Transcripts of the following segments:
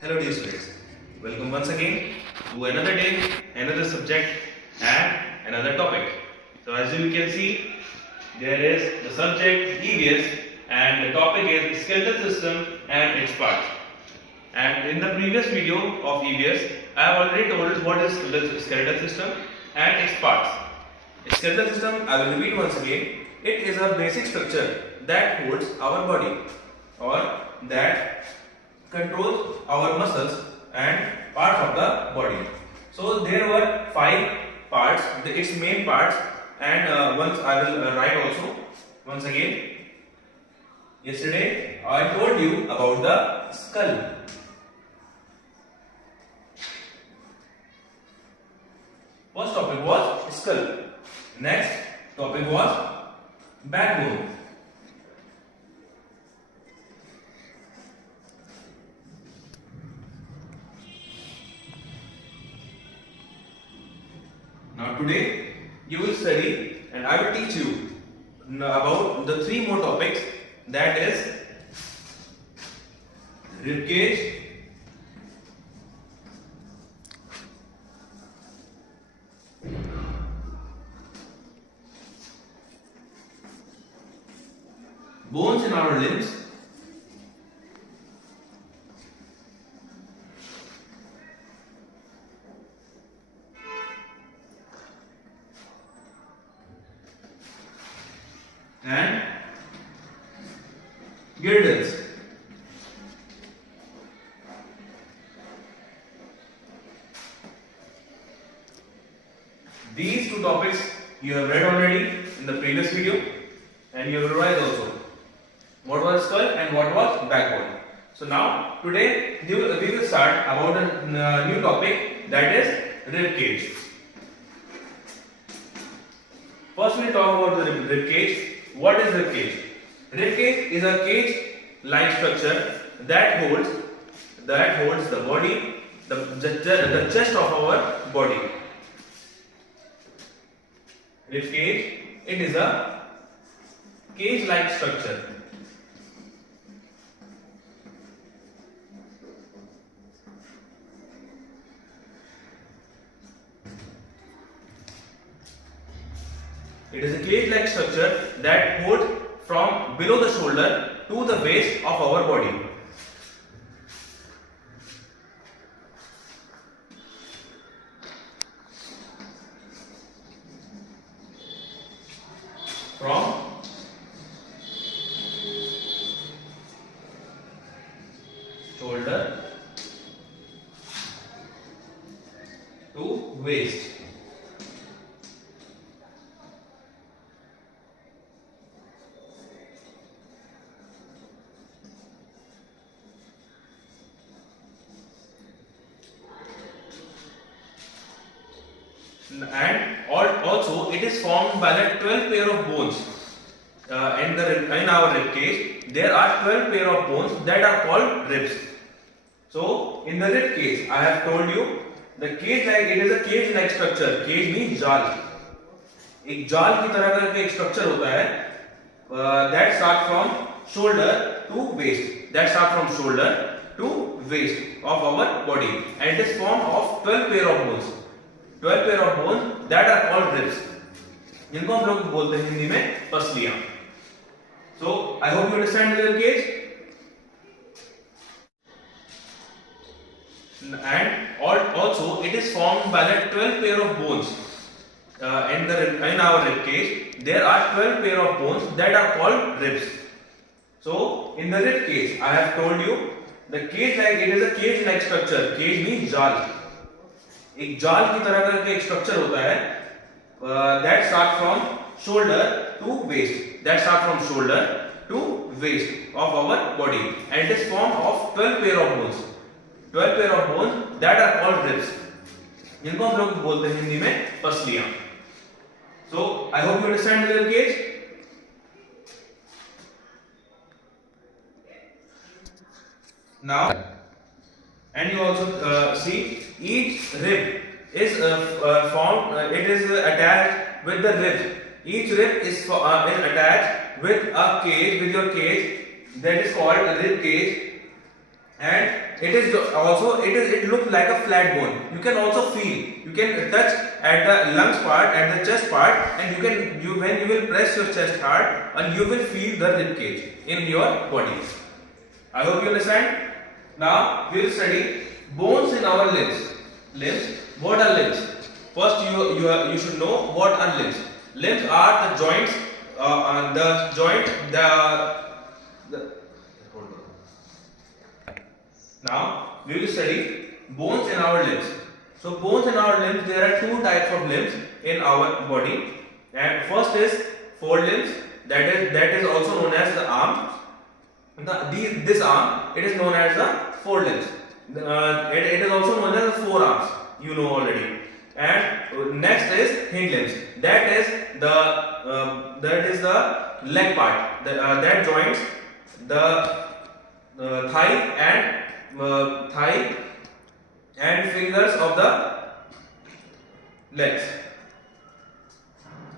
Hello dear students, welcome once again to another day, another subject and another topic. So as you can see, there is the subject EVS and the topic is skeletal system and its parts. And in the previous video of EVS, I have already told what is skeletal system and its parts. Skeletal system, I will repeat once again, it is a basic structure that holds our body or that controls our muscles and parts of the body. So there were 5 parts, its main parts, and once I will write also once again. Yesterday I told you about the skull. First topic was skull. Next topic was backbone. Now today you will study and I will teach you about the 3 more topics, that is rib cage, bones in our limbs, and girdles. These 2 topics you have read already in the previous video and you have revised also. What was skull and what was backbone. So now today we will start about a new topic, that is rib cage. First we will talk about the rib cage. What is rib cage? Rib cage is a cage-like structure that holds the body, the chest of our body. Rib cage, it is a cage-like structure. It is a cage-like structure that holds from below the shoulder to the waist of our body. From shoulder to waist. And also it is formed by the 12 pair of bones in our rib cage. There are 12 pair of bones that are called ribs. So in the rib cage, I have told you the cage like, it is a cage like structure. Cage means जाल. एक जाल की तरह का एक structure होता है that start from shoulder to waist. That start from shoulder to waist of our body, and it is formed of 12 pair of bones. 12 pair of bones that are called ribs, जिनको हम लोग बोलते हैं हिंदी में पसलियां. So I hope you understand the rib cage. And also it is formed by the 12 pair of bones in our rib cage. There are 12 pair of bones that are called ribs. So in the rib cage, I have told you the cage like, it is a cage like structure. Cage means जाल. एक जाल की तरह का एक structure होता है that start from shoulder to waist. That start from shoulder to waist of our body, and it is formed of 12 pair of bones. 12 pair of bones that are called ribs, जिनको हम लोग बोलते हैं हिंदी में पसलियां. So I hope you understand the rib cage. Now, and you also see each rib is formed. It is attached with the rib. Each rib is attached with a cage, with your cage, that is called a rib cage, and it is also it looks like a flat bone. You can also feel, you can touch at the lungs part, at the chest part, and when you will press your chest hard, and you will feel the rib cage in your body. I hope you understand. Now we will study bones in our limbs. Limbs. What are limbs? First, you should know what are limbs. Limbs are the joints. Hold on. Now we will study bones in our limbs. So bones in our limbs, there are two types of limbs in our body. And first is forelimbs. That is also known as the arm. This arm, it is known as the forelimbs. It is also known as the forearms. You know already. And next is hind limbs. That is the leg part. That joins the thigh and fingers of the legs.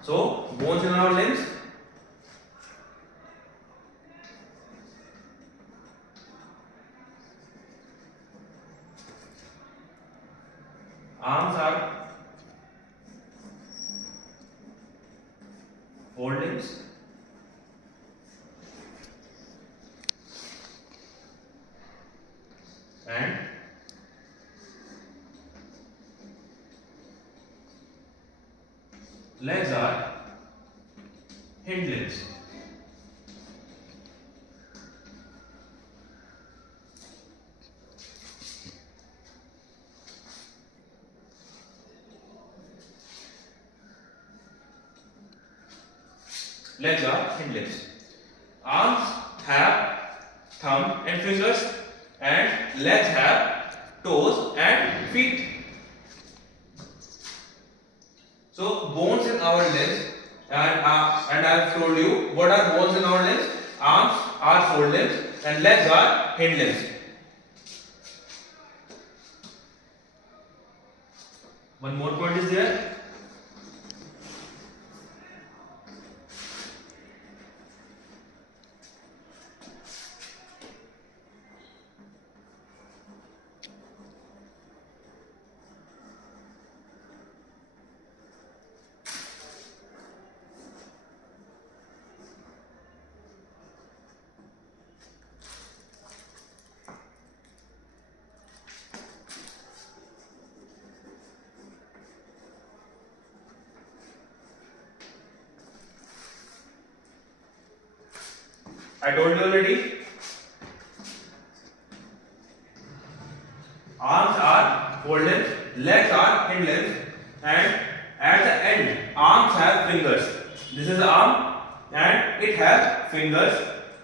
So bones in our limbs. Arms are forelimbs. And legs are hind limbs. Legs are hind limbs. Arms have thumb and fingers, and legs have toes and feet. So bones in our limbs, and I have told you what are bones in our limbs. Arms are forelimbs and legs are hind limbs. One more point is there. I told you already. Arms are forelimbs, legs are hind limbs, and at the end, arms have fingers. This is the arm, and it has fingers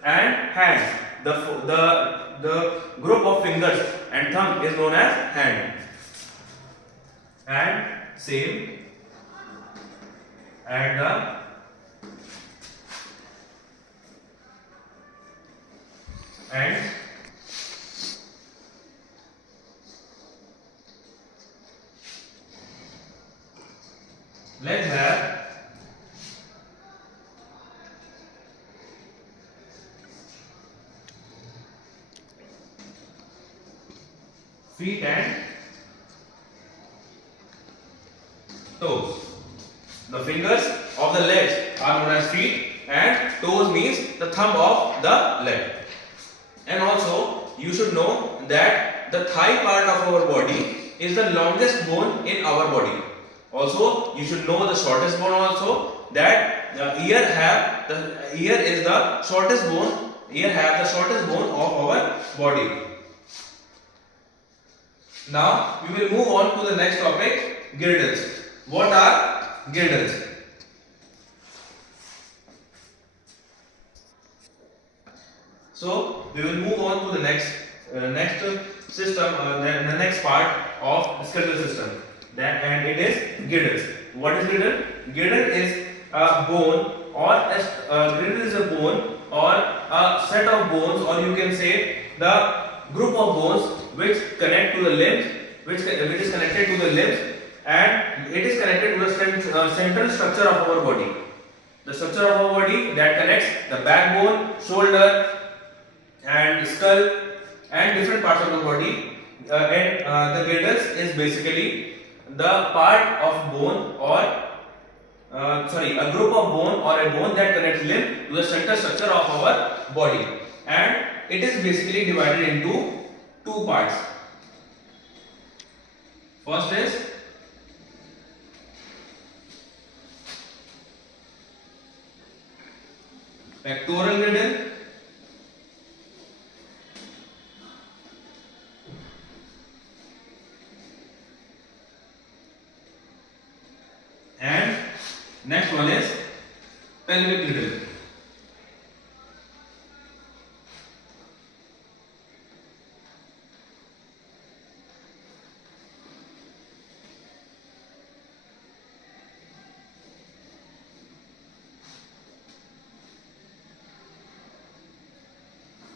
and hands. The group of fingers and thumb is known as hand. And same at the and legs have feet and toes. The fingers of the legs are known as feet, and toes means the thumb of the leg. And also you should know that the thigh part of our body is the longest bone in our body. Also you should know the shortest bone also, that the ear is the shortest bone. Ear have the shortest bone of our body. Now we will move on to the next topic, girdles. What are girdles? So we will move on to the next system, the next part of skeletal system. And it is girdles. What is girdle? Girdle is a bone, or girdle is a bone or a set of bones, or you can say the group of bones which connect to the limbs, which is connected to the limbs, and it is connected to the central structure of our body. The structure of our body that connects the backbone, shoulder, and skull, and different parts of the body. And the girdles is basically the part of bone or a group of bone or a bone that connects limb to the central structure of our body, and it is basically divided into two parts. First is pectoral girdle, and next one is pelvic girdle.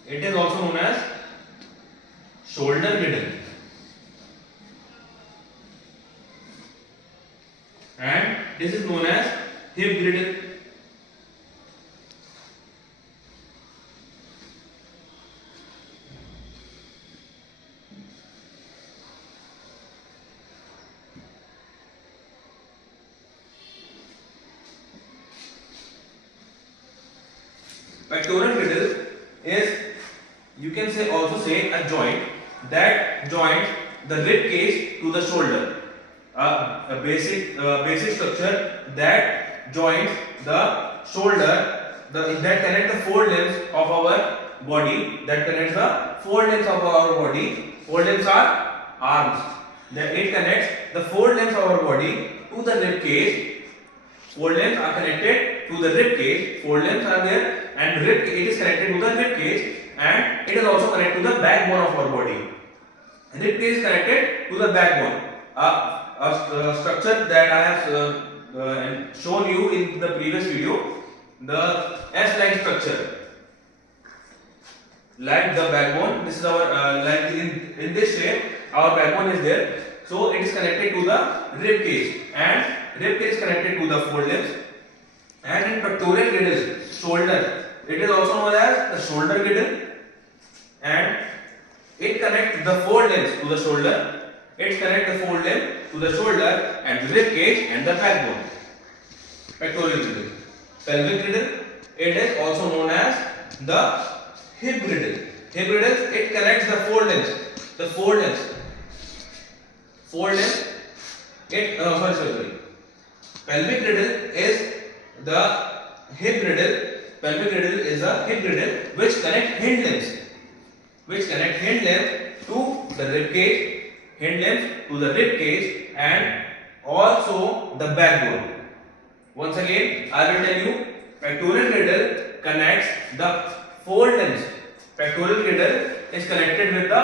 It is also known as shoulder girdle, and this is known as hip girdle. Pectoral girdle is, you can say a joint that joins the rib cage to the shoulder. A basic structure that joins the shoulder, that connects the four limbs of our body, that connects the four limbs of our body. Four limbs are arms. It connects the four limbs of our body to the rib cage. Four limbs are connected to the rib cage. Four limbs are there, and it is connected to the rib cage, and it is also connected to the backbone of our body. Rib cage is connected to the backbone. A structure that I have shown you in the previous video, the S-like structure, like the backbone. This is our like in this shape, our backbone is there. So it is connected to the rib cage, and rib cage is connected to the forelimbs. And in pectoral girdle, shoulder, it is also known as the shoulder girdle, and it connects the forelimbs to the shoulder. It connects the forelimb to the shoulder and the rib cage and the backbone. Pectoral girdle. Pelvic girdle, it is also known as the hip girdle. Hip girdle, it connects the forelimbs. The forelimbs. Forelimbs. Sorry. Pelvic girdle is the hip girdle. Pelvic girdle is a hip girdle which connects hind limbs. Which connect hind limbs to the rib cage. Hind limbs to the rib cage and also the backbone. Once again, I will tell you, pectoral girdle connects the four limbs. Pectoral girdle is connected with the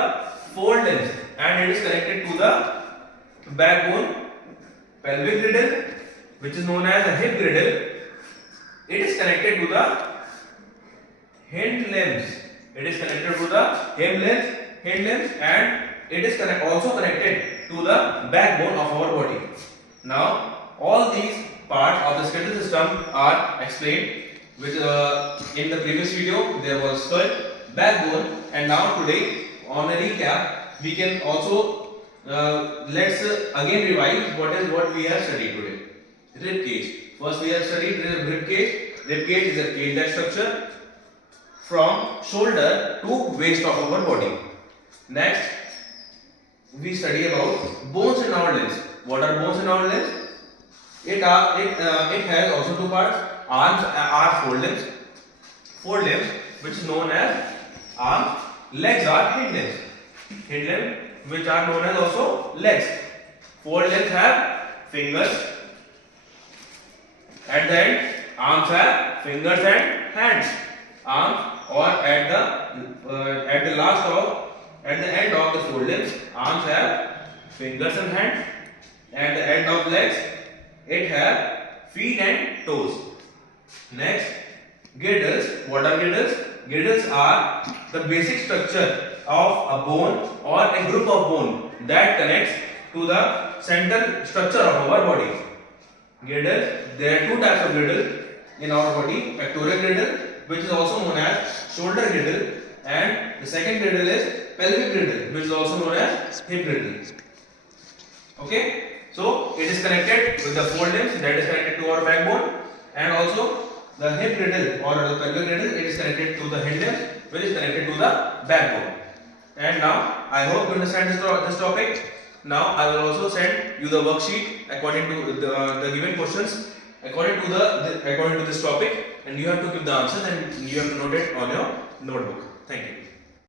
four limbs and it is connected to the backbone. Pelvic girdle, which is known as a hip girdle, it is connected to the hind limbs. It is connected to the hind limbs, and it is also connected to the backbone of our body. Now, all these parts of the skeletal system are explained. Which in the previous video there was skull, backbone, and now today on a recap we can also let's again revise what we have studied today. Rib cage. First we have studied rib cage. Rib cage is a cage-like structure from shoulder to waist of our body. Next, we study about bones in our limbs. What are bones in our limbs? It has also two parts. Arms are four limbs, which is known as arms. Legs are hind limbs, which are known as also legs. Four limbs have fingers. At the end, arms have fingers and hands. Arms, or at the end of the four limbs, arms have fingers and hands. At the end of legs, it have feet and toes. Next, girdles. What are girdles? Girdles are the basic structure of a bone or a group of bone that connects to the central structure of our body. Girdles. There are two types of girdle in our body: pectoral girdle, which is also known as shoulder girdle, and the second girdle is pelvic girdle, which is also known as hip girdle. Okay, so it is connected with the forelimbs, that is connected to our backbone, and also the hip girdle or the pelvic girdle, it is connected to the hind limbs, which is connected to the backbone. And now I hope you understand this topic. Now I will also send you the worksheet according to the given questions according to this topic, and you have to give the answers and you have to note it on your notebook. Thank you.